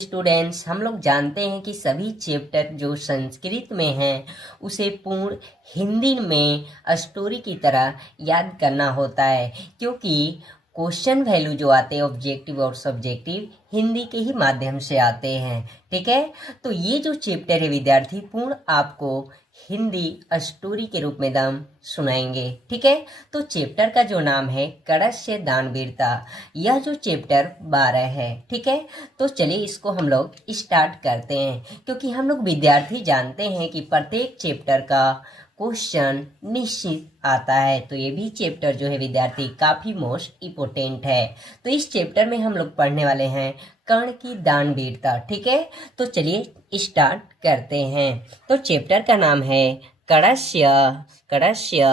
Students, हम लोग जानते हैं कि सभी चैप्टर जो संस्कृत में हैं उसे पूर्ण हिंदी में स्टोरी की तरह याद करना होता है, क्योंकि क्वेश्चन वैल्यू जो आते हैं ऑब्जेक्टिव और सब्जेक्टिव हिंदी के ही माध्यम से आते हैं। ठीक है, तो ये जो चैप्टर है विद्यार्थी पूर्ण आपको हिंदी स्टोरी के रूप में दम सुनाएंगे। ठीक है, तो चैप्टर का जो नाम है कड़स्य दानवीरता, यह जो चैप्टर 12 है। ठीक है, तो चलिए इसको हम लोग स्टार्ट करते हैं, क्योंकि हम लोग विद्यार्थी जानते हैं कि प्रत्येक चैप्टर का क्वेश्चन निश्चित आता है। तो ये भी चैप्टर जो है विद्यार्थी काफी मोस्ट इम्पोर्टेंट है। तो इस चैप्टर में हम लोग पढ़ने वाले हैं कर्ण की दानवीरता। ठीक है, तो चलिए स्टार्ट करते हैं। तो चैप्टर का नाम है कड़स्य कड़स्य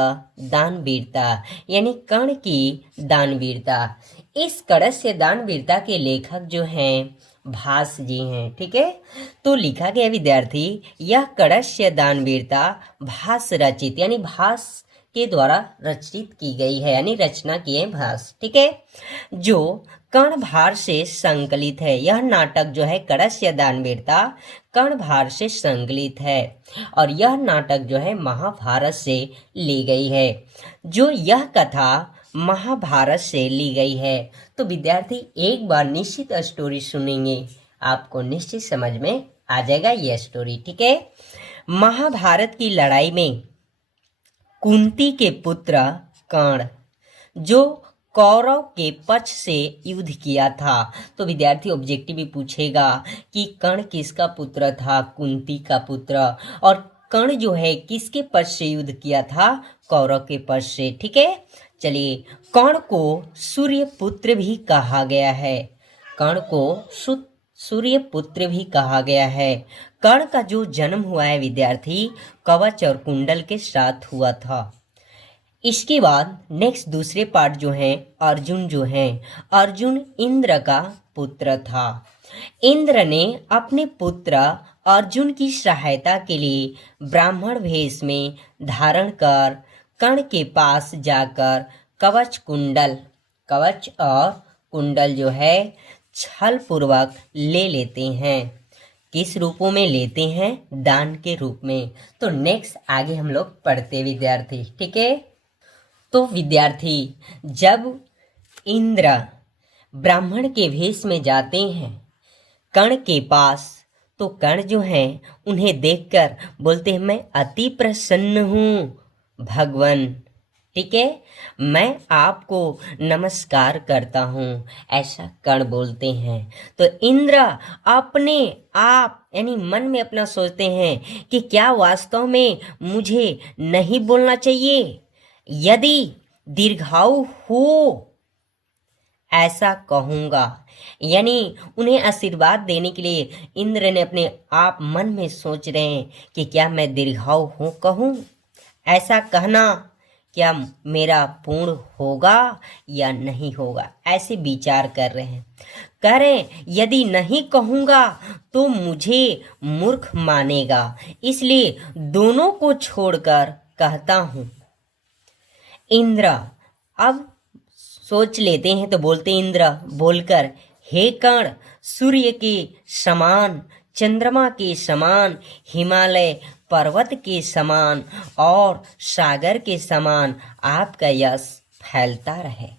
दानवीरता, यानी कर्ण की दानवीरता। इस कड़स्य दानवीरता के लेखक जो हैं भास जी हैं। ठीक है, तो लिखा गया विद्यार्थी यह कड़स्य दानवीरता भास रचित, यानी भास के द्वारा रचित की गई है, यानी रचना की है भास। ठीक है, जो कर्णभार से संकलित है। यह नाटक जो है कड़स्य दानवीरता कर्णभार से संकलित है, और यह नाटक जो है महाभारत से ली गई है। जो यह कथा महाभारत से ली गई है। तो विद्यार्थी एक बार निश्चित स्टोरी सुनेंगे, आपको निश्चित समझ में आ जाएगा यह स्टोरी। ठीक है, महाभारत की लड़ाई में कुंती के पुत्र कर्ण जो कौरव के पक्ष से युद्ध किया था। तो विद्यार्थी ऑब्जेक्टिव भी पूछेगा कि कर्ण किसका पुत्र था, कुंती का पुत्र, और कर्ण जो है किसके पक्ष से युद्ध किया था, कौरव के पक्ष से। ठीक है, चलिए कर्ण को सूर्य पुत्र भी कहा गया है। कर्ण को सूर्य पुत्र भी कहा गया है। कर्ण का जो जन्म हुआ है विद्यार्थी कवच और कुंडल के साथ हुआ था। इसके बाद नेक्स्ट दूसरे पार्ट जो है अर्जुन जो है, अर्जुन इंद्र का पुत्र था। इंद्र ने अपने पुत्र अर्जुन की सहायता के लिए ब्राह्मण वेश में धारण कर कर्ण के पास जाकर कवच और कुंडल जो है छल पूर्वक ले लेते हैं। किस रूपों में लेते हैं, दान के रूप में। तो नेक्स्ट आगे हम लोग पढ़ते विद्यार्थी। ठीक है, तो विद्यार्थी जब इंद्र ब्राह्मण के वेश में जाते हैं कर्ण के पास, तो कर्ण जो है उन्हें देखकर बोलते हैं मैं अति प्रसन्न हूँ भगवान। ठीक है, मैं आपको नमस्कार करता हूँ, ऐसा कर्ण बोलते हैं। तो इंद्र अपने आप यानी मन में अपना सोचते हैं कि क्या वास्तव में मुझे नहीं बोलना चाहिए, यदि दीर्घायु हो ऐसा कहूँगा। यानी उन्हें आशीर्वाद देने के लिए इंद्र ने अपने आप मन में सोच रहे हैं कि क्या मैं दीर्घायु हूँ कहूँ, ऐसा कहना क्या मेरा पूर्ण होगा या नहीं होगा, ऐसे विचार कर रहे हैं। कह रहे हैं यदि नहीं कहूँगा तो मुझे मूर्ख मानेगा, इसलिए दोनों को छोड़कर कहता हूँ। इंद्र अब सोच लेते हैं, तो बोलते इंद्र बोलकर हे कर्ण, सूर्य के समान, चंद्रमा के समान, हिमालय पर्वत के समान और सागर के समान आपका यश फैलता रहे।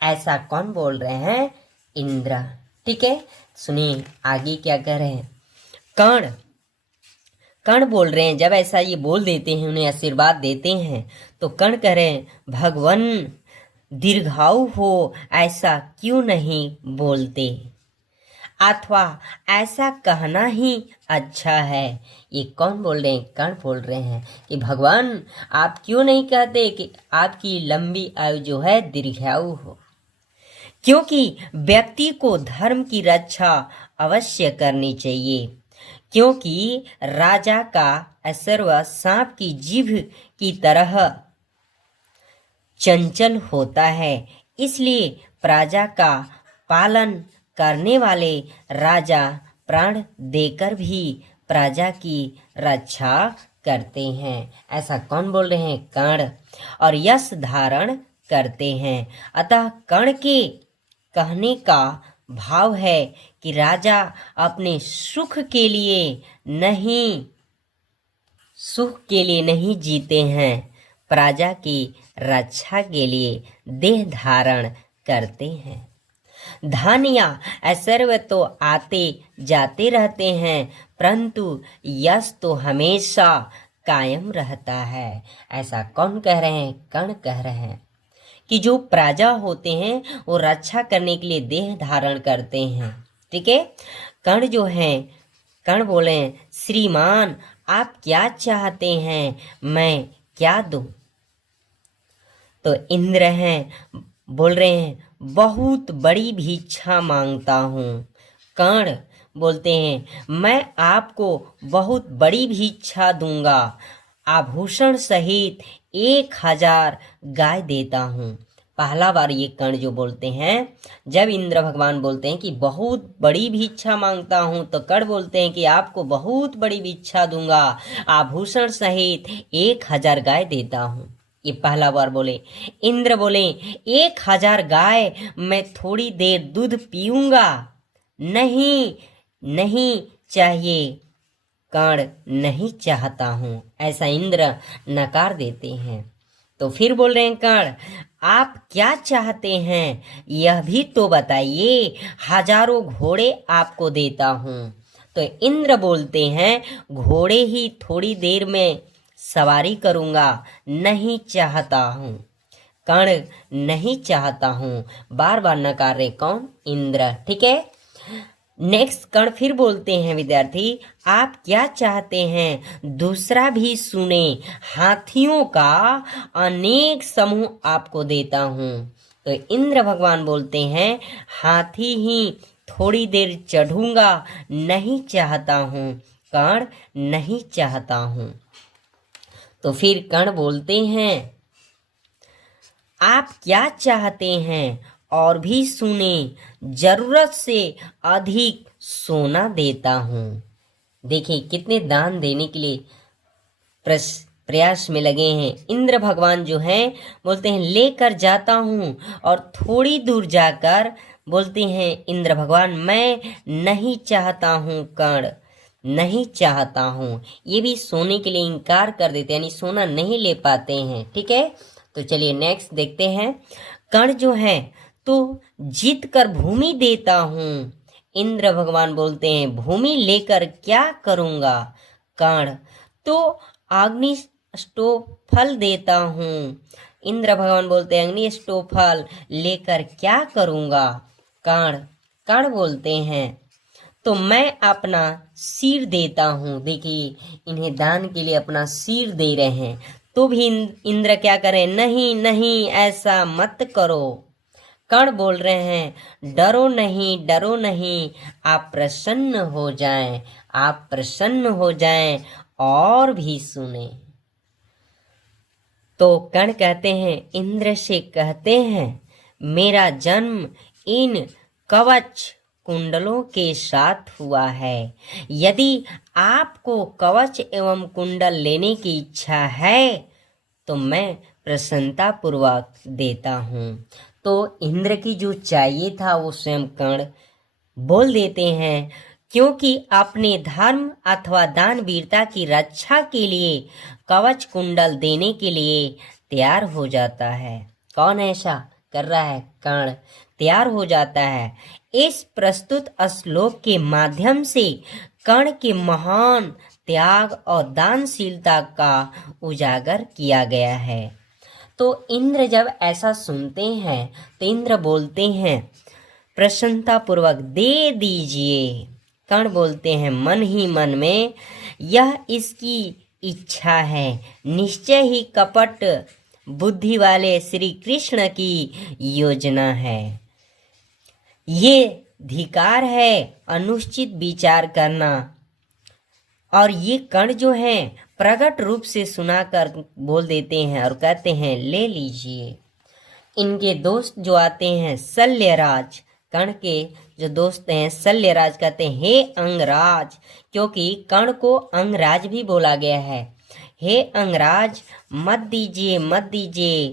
ऐसा कौन बोल रहे हैं, इंद्र। ठीक है, सुनिए आगे क्या कह रहे हैं। कर्ण बोल रहे हैं, जब ऐसा ये बोल देते हैं उन्हें आशीर्वाद देते हैं, तो कर्ण कह रहे हैं भगवान दीर्घायु हो ऐसा क्यों नहीं बोलते, अथवा ऐसा कहना ही अच्छा है। ये कौन बोल रहे हैं, कर्ण बोल रहे हैं कि भगवान आप क्यों नहीं कहते कि आपकी लंबी आयु जो है दीर्घायु हो, क्योंकि व्यक्ति को धर्म की रक्षा अवश्य करनी चाहिए, क्योंकि राजा का ऐश्वर्य सांप की जीभ की तरह चंचल होता है, इसलिए प्रजा का पालन करने वाले राजा प्राण देकर भी प्रजा की रक्षा करते हैं। ऐसा कौन बोल रहे हैं, कर्ण, और यश धारण करते हैं। अतः कर्ण के कहने का भाव है कि राजा अपने सुख के लिए नहीं जीते हैं, प्रजा की रक्षा के लिए देह धारण करते हैं। धन या ऐश्वर्य तो आते जाते रहते हैं, परंतु यश तो हमेशा कायम रहता है। ऐसा कौन कह रहे हैं? कर्ण कह रहे हैं कि जो प्रजा होते हैं वो रक्षा करने के लिए देह धारण करते हैं। ठीक है। कर्ण जो है, कर्ण बोले, श्रीमान आप क्या चाहते हैं, मैं क्या दूं? तो इंद्र हैं, बोल रहे हैं बहुत बड़ी भिक्षा मांगता हूँ। कर्ण बोलते हैं मैं आपको बहुत बड़ी भिक्षा दूंगा, आभूषण सहित 1000 गाय देता हूँ। पहला बार ये कर्ण जो बोलते हैं, जब इंद्र भगवान बोलते हैं कि बहुत बड़ी भिक्षा मांगता हूँ, तो कर्ण बोलते हैं कि आपको बहुत बड़ी भिक्षा दूंगा, आभूषण सहित 1000 गाय देता हूँ। ये पहला बार बोले। इंद्र बोले 1000 गाय मैं थोड़ी देर दूध पीऊंगा, नहीं नहीं चाहिए, कर्ण नहीं चाहता हूं, ऐसा इंद्र नकार देते हैं। तो फिर बोल रहे हैं कर्ण आप क्या चाहते हैं यह भी तो बताइए, 1000 घोड़े आपको देता हूं। तो इंद्र बोलते हैं घोड़े ही थोड़ी देर में सवारी करूंगा, नहीं चाहता हूं, कर्ण नहीं चाहता हूं। बार बार नकार रहे कौन? इंद्र। ठीक है। नेक्स्ट कर्ण फिर बोलते हैं विद्यार्थी आप क्या चाहते हैं दूसरा भी सुने, हाथियों का अनेक समूह आपको देता हूं। तो इंद्र भगवान बोलते हैं हाथी ही थोड़ी देर चढ़ूंगा, नहीं चाहता हूं, कर्ण नहीं चाहता हूं। तो फिर कर्ण बोलते हैं आप क्या चाहते हैं और भी सुने, जरूरत से अधिक सोना देता हूं। देखिए कितने दान देने के लिए प्रयास में लगे हैं। इंद्र भगवान जो हैं बोलते हैं लेकर जाता हूं, और थोड़ी दूर जाकर बोलते हैं इंद्र भगवान मैं नहीं चाहता हूं, कर्ण नहीं चाहता हूं। ये भी सोने के लिए इनकार कर देते हैं, यानी सोना नहीं ले पाते हैं। ठीक है। तो चलिए नेक्स्ट देखते हैं। कर्ण जो है तो जीत कर भूमि देता हूं। इंद्र भगवान बोलते हैं भूमि लेकर क्या करूंगा, कर्ण तो अग्नि स्टोफल देता हूं। इंद्र भगवान बोलते हैं अग्नि स्टोफल लेकर क्या करूंगा, कर्ण बोलते हैं तो मैं अपना सिर देता हूं। देखिए इन्हें दान के लिए अपना सिर दे रहे हैं, तो भी इंद्र क्या करें, नहीं नहीं ऐसा मत करो। कर्ण बोल रहे हैं डरो नहीं, आप प्रसन्न हो जाएं, आप प्रसन्न हो जाएं और भी सुने। तो कर्ण कहते हैं इंद्र से कहते हैं मेरा जन्म इन कवच कुंडलों के साथ हुआ है, यदि आपको कवच एवं कुंडल लेने की इच्छा है तो मैं प्रसन्नता पूर्वक देता हूँ। तो इंद्र की जो चाहिए था वो स्वयं कर्ण बोल देते हैं, क्योंकि अपने धर्म अथवा दान वीरता की रक्षा के लिए कवच कुंडल देने के लिए तैयार हो जाता है। कौन ऐसा कर रहा है? कर्ण तैयार हो जाता है। इस प्रस्तुत श्लोक के माध्यम से कर्ण के महान त्याग और दानशीलता का उजागर किया गया है। तो इंद्र जब ऐसा सुनते हैं तो इंद्र बोलते हैं प्रसन्नता पूर्वक दे दीजिए। कर्ण बोलते हैं मन ही मन में यह इसकी इच्छा है, निश्चय ही कपट बुद्धि वाले श्री कृष्ण की योजना है। ये धिकार है अनुचित विचार करना। और ये कर्ण जो हैं प्रकट रूप से सुनाकर बोल देते हैं और कहते हैं ले लीजिए। इनके दोस्त जो आते हैं शल्यराज, कर्ण के जो दोस्त हैं शल्यराज कहते हैं हे अंगराज, क्योंकि कर्ण को अंगराज भी बोला गया है। हे अंगराज मत दीजिए मत दीजिए।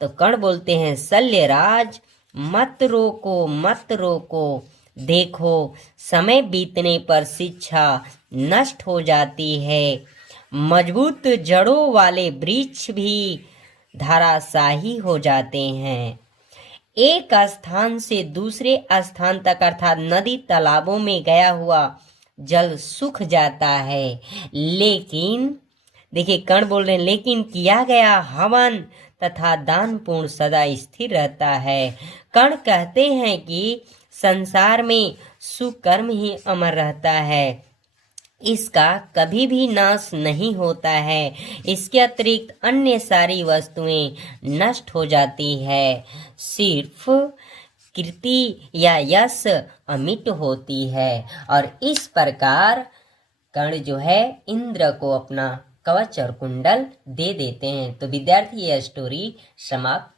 तो कर्ण बोलते हैं शल्यराज मत रोको मत रोको, देखो समय बीतने पर शिक्षा नष्ट हो जाती है। मजबूत जड़ों वाले वृक्ष भी धराशायी हो जाते हैं। एक स्थान से दूसरे स्थान तक अर्थात नदी तालाबों में गया हुआ जल सूख जाता है, लेकिन देखिए कर्ण बोल रहे हैं, लेकिन किया गया हवन तथा दान पुण्य सदा स्थिर रहता है। कर्ण कहते हैं कि संसार में सुकर्म ही अमर रहता है, इसका कभी भी नाश नहीं होता है। इसके अतिरिक्त अन्य सारी वस्तुएं नष्ट हो जाती है, सिर्फ कीर्ति या यश अमिट होती है। और इस प्रकार कर्ण जो है इंद्र को अपना कवच और कुंडल दे देते हैं। तो विद्यार्थी, यह स्टोरी समाप्त